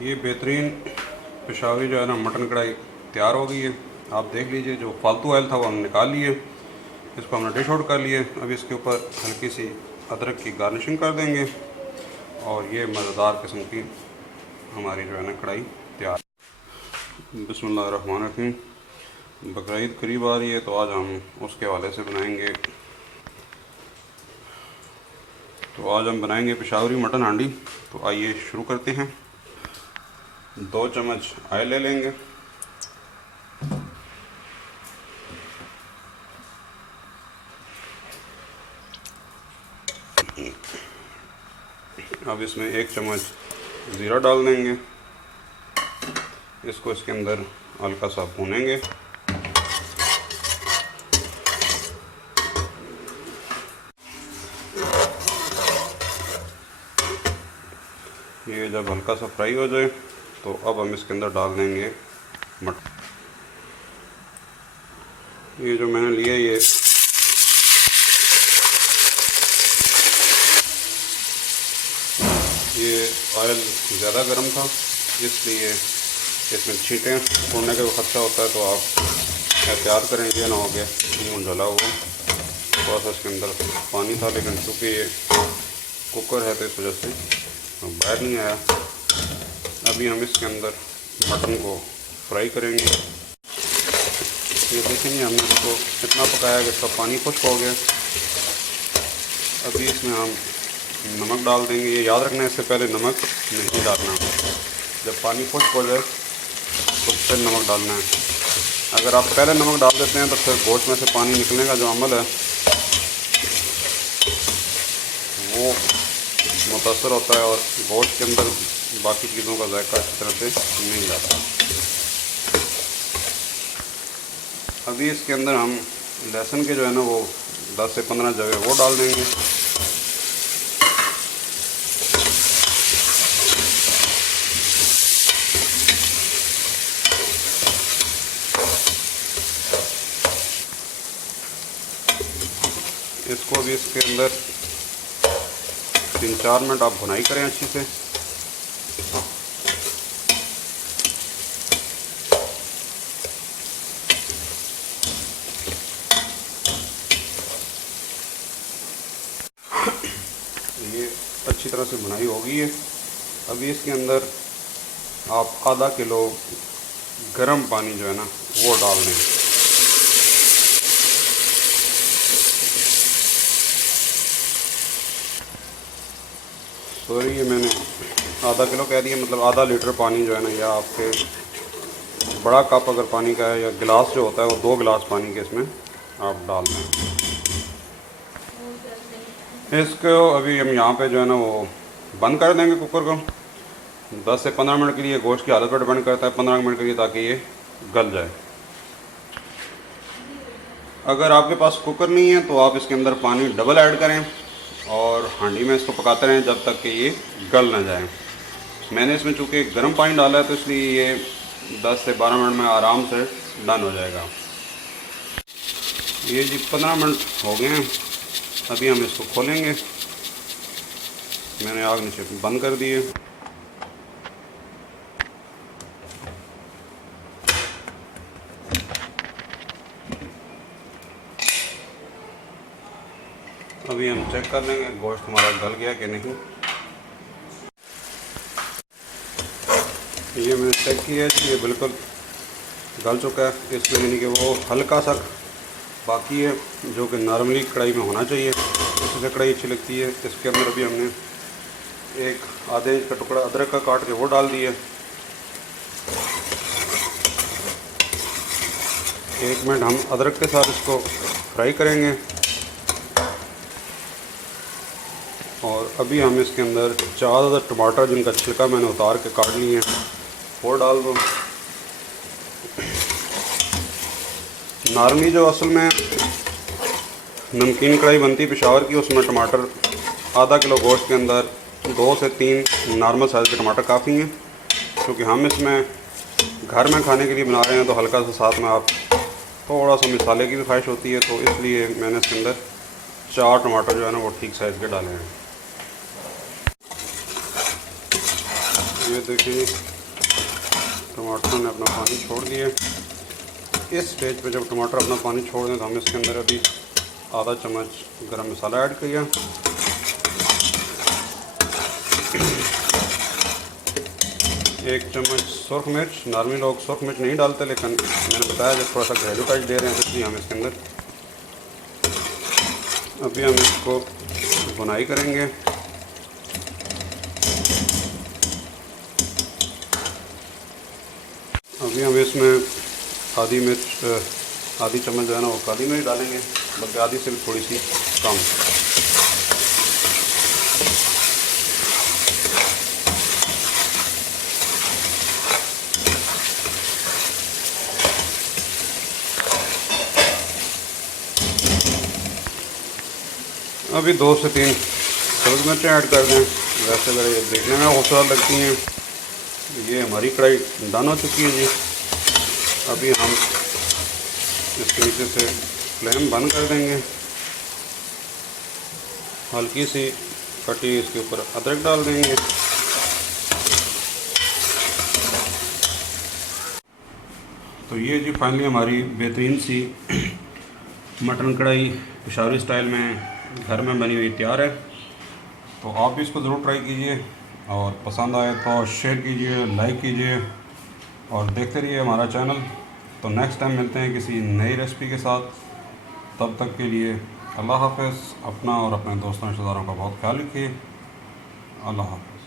ये बेहतरीन पेशावरी जो है ना मटन कढ़ाई तैयार हो गई है। आप देख लीजिए, जो फालतू ऑयल था वो हमने निकाल लिए, इसको हमने डिश आउट कर लिए। अब इसके ऊपर हल्की सी अदरक की गार्निशिंग कर देंगे और ये मज़ेदार किस्म की हमारी जो है ना कढ़ाई तैयार। बिस्मिल्लाहिर्रहमानिर्रहीम। बकरीद करीब आ रही है तो आज हम उसके हवाले से बनाएंगे। तो आज हम बनाएंगे पेशावरी मटन हांडी। तो आइए शुरू करते हैं। 2 चम्मच ऑयल ले लेंगे। अब इसमें 1 चम्मच ज़ीरा डाल देंगे। इसको इसके अंदर हल्का सा भूनेंगे। ये जब हल्का सा फ्राई हो जाए तो अब हम इसके अंदर डाल देंगे मटन। ये जो मैंने लिया ये ऑयल ज़्यादा गर्म था, इसलिए इसमें छींटें छोड़ने का ख़तरा होता है, तो आप एहतियात करें ये ना हो गया मुँह जला हुआ। थोड़ा सा इसके अंदर पानी था, लेकिन चूँकि ये कुकर है तो इस वजह से बाहर नहीं आया। अभी हम इसके अंदर मटन को फ्राई करेंगे। ये देखेंगे हमने इसको इतना पकाया कि इसका पानी खुश्क हो गया। अभी इसमें हम नमक डाल देंगे। ये याद रखना है, इससे पहले नमक नहीं डालना। जब पानी खुश्क हो जाए तो फिर नमक डालना है। अगर आप पहले नमक डाल देते हैं तो फिर गोश्त में से पानी निकलने का जो अमल है वो मुतासर होता है और गोश्त के अंदर बाकी चीज़ों का जायका अच्छी तरह से नहीं जाता। अभी इसके अंदर हम लहसुन के जो है ना वो 10 से 15 जवे वो डाल देंगे। इसको भी इसके अंदर 3-4 मिनट आप भुनाई करें अच्छी से। ये अच्छी तरह से भुनाई हो गई है। अभी इसके अंदर आप आधा किलो गर्म पानी जो है ना वो डाल दें। सॉरी, ये मैंने आधा किलो कह दिया, मतलब आधा लीटर पानी जो है ना, या आपके बड़ा कप अगर पानी का है या गिलास जो होता है वो 2 गिलास पानी के इसमें आप डाल दें। इसको अभी हम यहाँ पे जो है ना वो बंद कर देंगे कुकर को। 10 से 15 मिनट के लिए गोश्त की हालत पर डिपेंड करता है, 15 मिनट के लिए, ताकि ये गल जाए। अगर आपके पास कुकर नहीं है तो आप इसके अंदर पानी डबल ऐड करें और हांडी में इसको पकाते रहें जब तक कि ये गल ना जाए। मैंने इसमें चूँकि गर्म पानी डाला है तो इसलिए ये 10 से 12 मिनट में आराम से डन हो जाएगा। ये जी 15 मिनट हो गए हैं। अभी हम इसको खोलेंगे। मैंने आग नीचे बंद कर दी है। अभी हम चेक कर लेंगे गोश्त हमारा गल गया कि नहीं। ये मैंने चेक किया है कि ये बिल्कुल गल चुका है। इसमें यानी कि वो हल्का सा बाकी है, जो कि नॉर्मली कढ़ाई में होना चाहिए, इससे कढ़ाई अच्छी लगती है। इसके अंदर अभी हमने एक आधे इंच का टुकड़ा अदरक का काट के वो डाल दिया। 1 मिनट हम अदरक के साथ इसको फ्राई करेंगे और अभी हम इसके अंदर 4 टमाटर जिनका छिलका मैंने उतार के काट लिए हैं वो डाल दो। नॉर्मली जो असल में नमकीन कढ़ाई बनती है पेशावर की, उसमें टमाटर आधा किलो गोश्त के अंदर 2 से 3 नॉर्मल साइज़ के टमाटर काफ़ी हैं। क्योंकि हम इसमें घर में खाने के लिए बना रहे हैं तो हल्का सा साथ में आप थोड़ा सा मसाले की भी ख्वाहिश होती है, तो इसलिए मैंने इसके अंदर 4 टमाटर जो है ना वो ठीक साइज़ के डाले हैं। ये देखिए टमाटर ने अपना पानी छोड़ दिया। इस स्टेज पे जब टमाटर अपना पानी छोड़ दें तो हम इसके अंदर अभी आधा चम्मच गरम मसाला ऐड किया, 1 चम्मच सुरख मिर्च। नॉर्मली लोग सुरख मिर्च नहीं डालते, लेकिन मैंने बताया जब थोड़ा सा घरेलू टच दे रहे हैं तो इसलिए हम इसके अंदर अभी हम इसको बुनाई करेंगे। अभी हम इसमें आधी चम्मच जो है ना वो काली मिर्च डालेंगे, बल्कि आधी से भी थोड़ी सी कम। अभी 2 से 3 सब्ज़ मिर्चें ऐड कर दें। वैसे अगर ये देखने में खूबसूरत लगती हैं। ये हमारी कढ़ाई डन हो चुकी है जी। अभी हम इसके नीचे से फ्लेम बंद कर देंगे। हल्की सी कटी इसके ऊपर अदरक डाल देंगे। तो ये जी फाइनली हमारी बेहतरीन सी मटन कढ़ाई पेशावरी स्टाइल में घर में बनी हुई तैयार है। तो आप भी इसको ज़रूर ट्राई कीजिए और पसंद आए तो शेयर कीजिए, लाइक कीजिए और देखते रहिए हमारा चैनल। तो नेक्स्ट टाइम मिलते हैं किसी नई रेसिपी के साथ। तब तक के लिए अल्लाह हाफ़िज़। अपना और अपने दोस्तों रिश्तेदारों का बहुत ख्याल रखिए। अल्लाह हाफ़िज़।